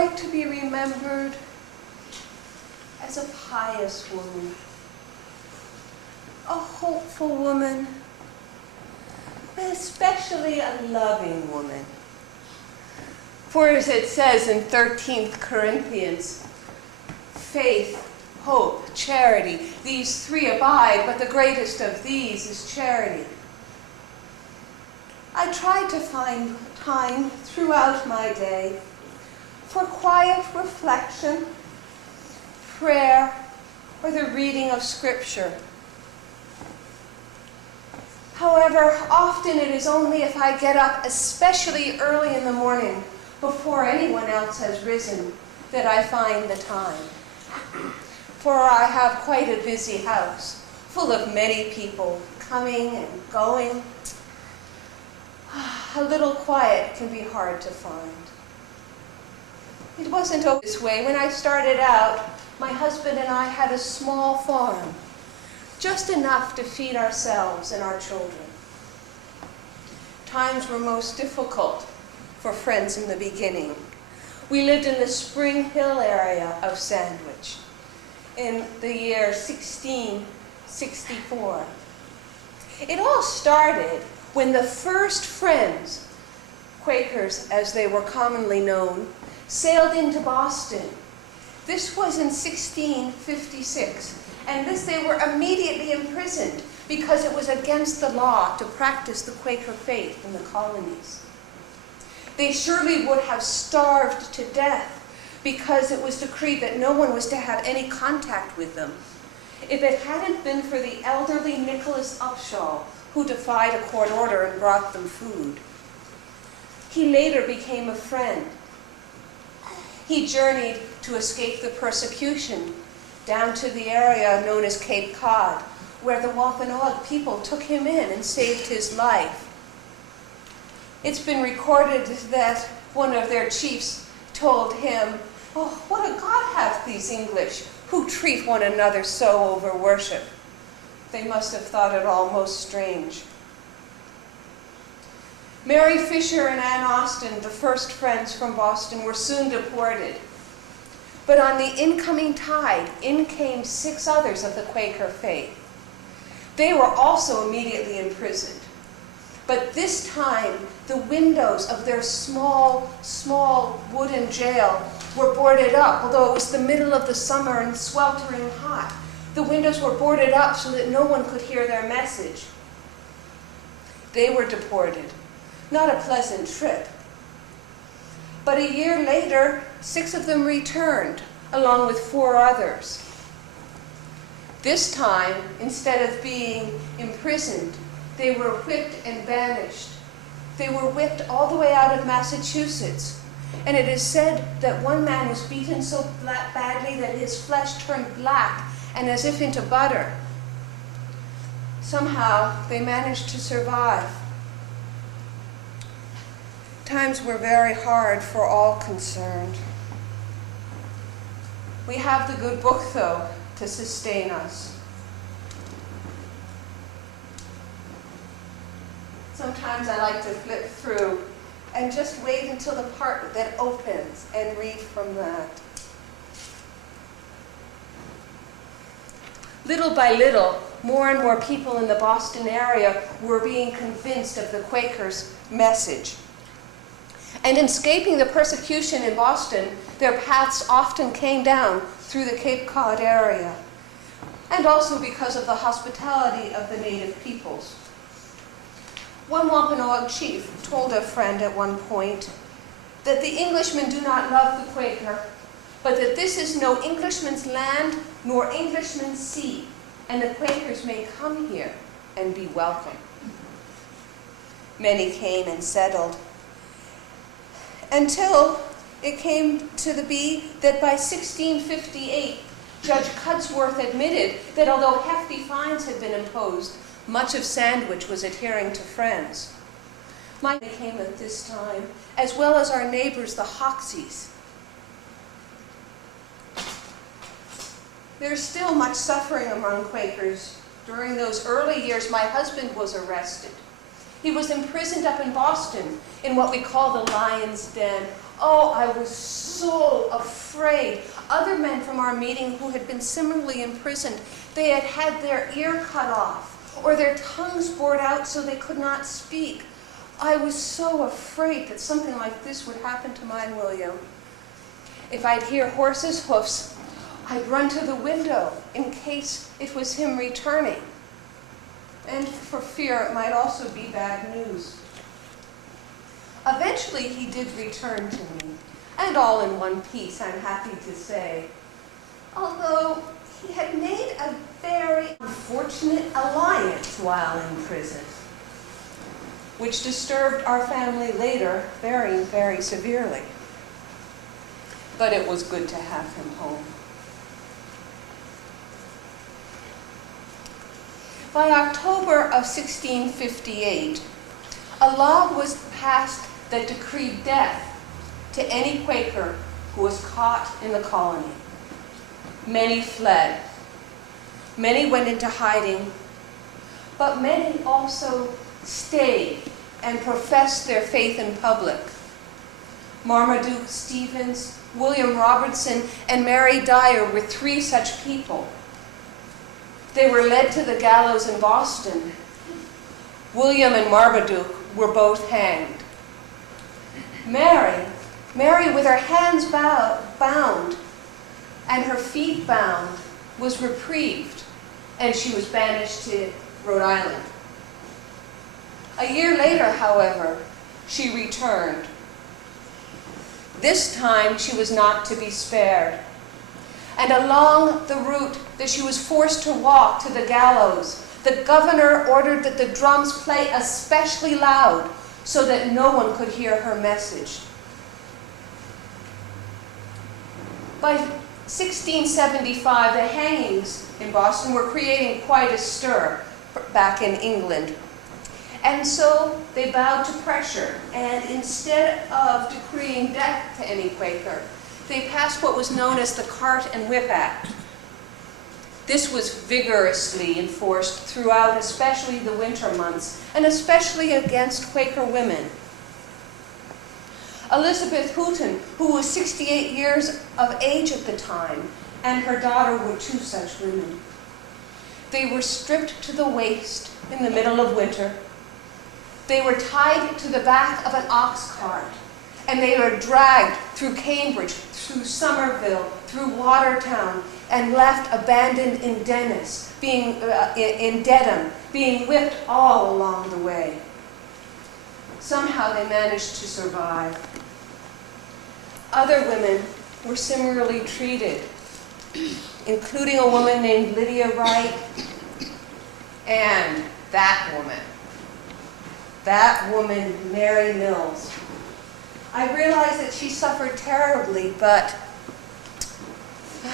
like to be remembered as a pious woman, a hopeful woman, but especially a loving woman. For as it says in 13th Corinthians, faith, hope, charity, these three abide, but the greatest of these is charity. I try to find time throughout my day for quiet reflection, prayer, or the reading of Scripture. However, often it is only if I get up, especially early in the morning, before anyone else has risen, that I find the time. For I have quite a busy house, full of many people coming and going. A little quiet can be hard to find. It wasn't always this way. When I started out, my husband and I had a small farm, just enough to feed ourselves and our children. Times were most difficult for friends in the beginning. We lived in the Spring Hill area of Sandwich in the year 1664. It all started when the first Friends, Quakers as they were commonly known, sailed into Boston. This was in 1656, and they were immediately imprisoned because it was against the law to practice the Quaker faith in the colonies. They surely would have starved to death because it was decreed that no one was to have any contact with them, if it hadn't been for the elderly Nicholas Upshaw, who defied a court order and brought them food. He later became a friend. He journeyed to escape the persecution down to the area known as Cape Cod, where the Wampanoag people took him in and saved his life. It's been recorded that one of their chiefs told him, "Oh, what a God hath these English, who treat one another so over worship." They must have thought it all most strange. Mary Fisher and Ann Austin, the first Friends from Boston, were soon deported. But on the incoming tide, in came 6 others of the Quaker faith. They were also immediately imprisoned. But this time, the windows of their small wooden jail were boarded up, although it was the middle of the summer and sweltering hot. The windows were boarded up so that no one could hear their message. They were deported. Not a pleasant trip. But a year later, 6 of them returned, along with 4 others. This time, instead of being imprisoned, they were whipped and banished. They were whipped all the way out of Massachusetts. And it is said that one man was beaten so badly that his flesh turned black and as if into butter. Somehow, they managed to survive. Times were very hard for all concerned. We have the good book, though, to sustain us. Sometimes I like to flip through and just wait until the part that opens and read from that. Little by little, more and more people in the Boston area were being convinced of the Quakers' message. And in escaping the persecution in Boston, their paths often came down through the Cape Cod area, and also because of the hospitality of the native peoples. One Wampanoag chief told a friend at one point that the Englishmen do not love the Quaker, but that this is no Englishman's land nor Englishman's sea, and the Quakers may come here and be welcome. Many came and settled, until it came to be that by 1658, Judge Cudsworth admitted that although hefty fines had been imposed, much of Sandwich was adhering to Friends. Mine came at this time, as well as our neighbors, the Hoxies. There's still much suffering among Quakers. During those early years, my husband was arrested. He was imprisoned up in Boston in what we call the Lion's Den, Oh, I was so afraid. Other men from our meeting who had been similarly imprisoned, they had had their ear cut off or their tongues bored out so they could not speak. I was so afraid that something like this would happen to my William. If I'd hear horses' hoofs, I'd run to the window in case it was him returning, and for fear it might also be bad news. Eventually, he did return to me, and all in one piece, I'm happy to say, although he had made a very unfortunate alliance while in prison, which disturbed our family later very, very severely. But it was good to have him home. By October of 1658, a law was passed that decreed death to any Quaker who was caught in the colony. Many fled. Many went into hiding, but many also stayed and professed their faith in public. Marmaduke Stevens, William Robertson, and Mary Dyer were three such people. They were led to the gallows in Boston. William and Marmaduke were both hanged. Mary, with her hands bound and her feet bound, was reprieved, and she was banished to Rhode Island. A year later, however, she returned. This time, she was not to be spared. And along the route that she was forced to walk to the gallows, the governor ordered that the drums play especially loud so that no one could hear her message. By 1675, the hangings in Boston were creating quite a stir back in England. And so they bowed to pressure, and instead of decreeing death to any Quaker, they passed what was known as the Cart and Whip Act. This was vigorously enforced throughout, especially the winter months, and especially against Quaker women. Elizabeth Houghton, who was 68 years of age at the time, and her daughter were two such women. They were stripped to the waist in the middle of winter. They were tied to the back of an ox cart, and they were dragged through Cambridge, through Somerville, through Watertown, and left abandoned in Dennis, in Dedham, being whipped all along the way. Somehow they managed to survive. Other women were similarly treated, including a woman named Lydia Wright, and that woman, Mary Mills. I realize that she suffered terribly, but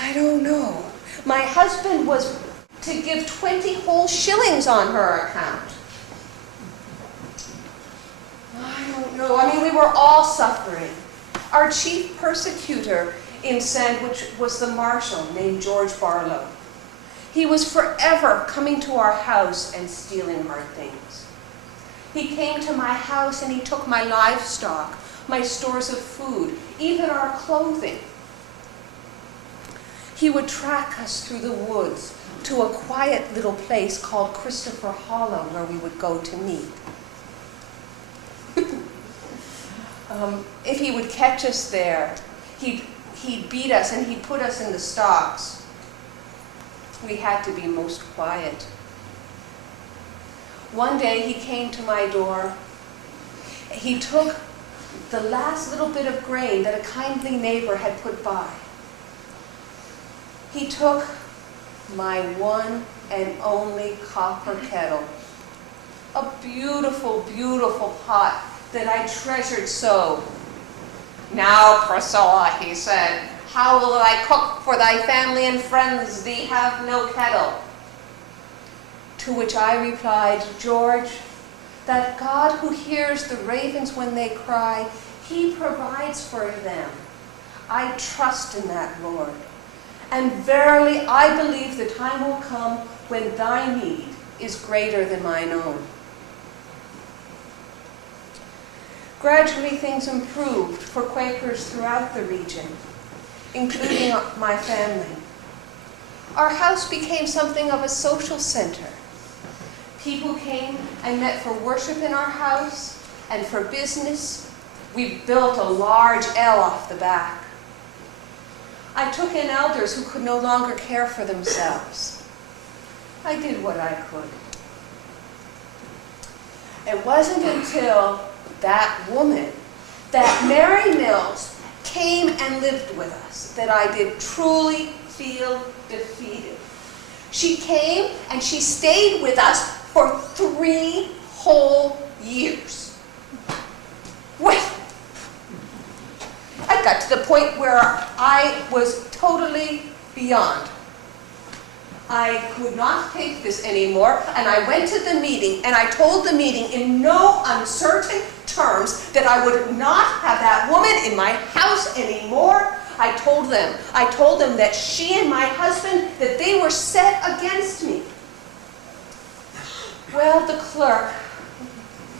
I don't know. My husband was to give 20 whole shillings on her account. I don't know. I mean, we were all suffering. Our chief persecutor in Sandwich was the marshal named George Barlow. He was forever coming to our house and stealing our things. He came to my house and he took my livestock, my stores of food, even our clothing. He would track us through the woods to a quiet little place called Christopher Hollow, where we would go to meet. If he would catch us there, he'd beat us and he'd put us in the stocks. We had to be most quiet. One day he came to my door. He took the last little bit of grain that a kindly neighbor had put by. He took my one and only copper kettle, a beautiful, beautiful pot that I treasured so. "Now, Priscilla," he said, "how will I cook for thy family and friends? Thee have no kettle." To which I replied, "George, that God who hears the ravens when they cry, he provides for them. I trust in that, Lord. And verily, I believe the time will come when thy need is greater than mine own." Gradually things improved for Quakers throughout the region, including my family. Our house became something of a social center. People came and met for worship in our house and for business. We built a large L off the back. I took in elders who could no longer care for themselves. I did what I could. It wasn't until that woman, that Mary Mills, came and lived with us that I did truly feel defeated. She came and she stayed with us for 3 whole years. Well, I got to the point where I was totally beyond. I could not take this anymore, and I went to the meeting, and I told the meeting in no uncertain terms that I would not have that woman in my house anymore. I told them that she and my husband, that they were set against me. Well, the clerk,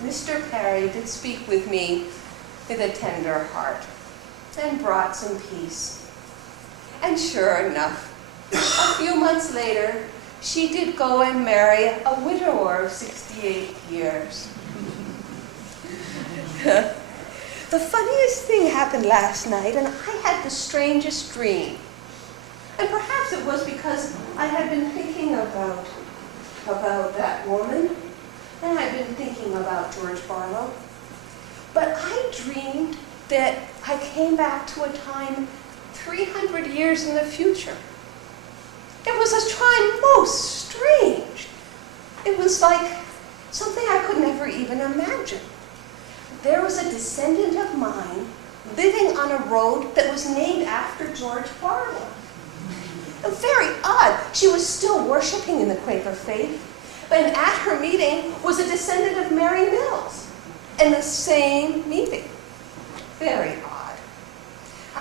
Mr. Perry, did speak with me with a tender heart and brought some peace. And sure enough, a few months later, she did go and marry a widower of 68 years. The funniest thing happened last night, and I had the strangest dream. And perhaps it was because I had been thinking about that woman, and I'd been thinking about George Barlow. But I dreamed that I came back to a time 300 years in the future. It was a time most strange. It was like something I could never even imagine. There was a descendant of mine living on a road that was named after George Barlow. Very odd. She was still worshiping in the Quaker faith, and at her meeting was a descendant of Mary Mills in the same meeting. Very odd.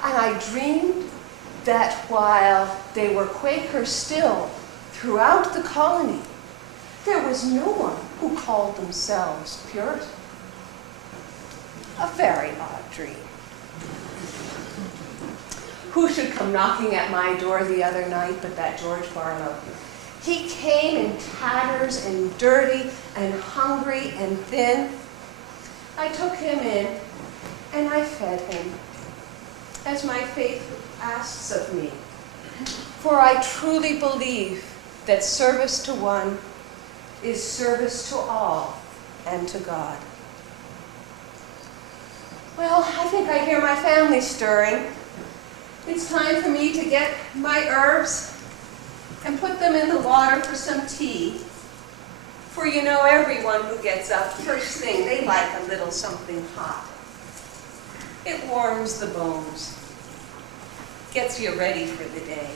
And I dreamed that while they were Quakers still throughout the colony, there was no one who called themselves Puritan. A very odd dream. Who should come knocking at my door the other night but that George Barlow? He came in tatters and dirty and hungry and thin. I took him in and I fed him, as my faith asks of me. For I truly believe that service to one is service to all and to God. Well, I think I hear my family stirring. It's time for me to get my herbs and put them in the water for some tea. For you know, everyone who gets up first thing, they like a little something hot. It warms the bones, gets you ready for the day.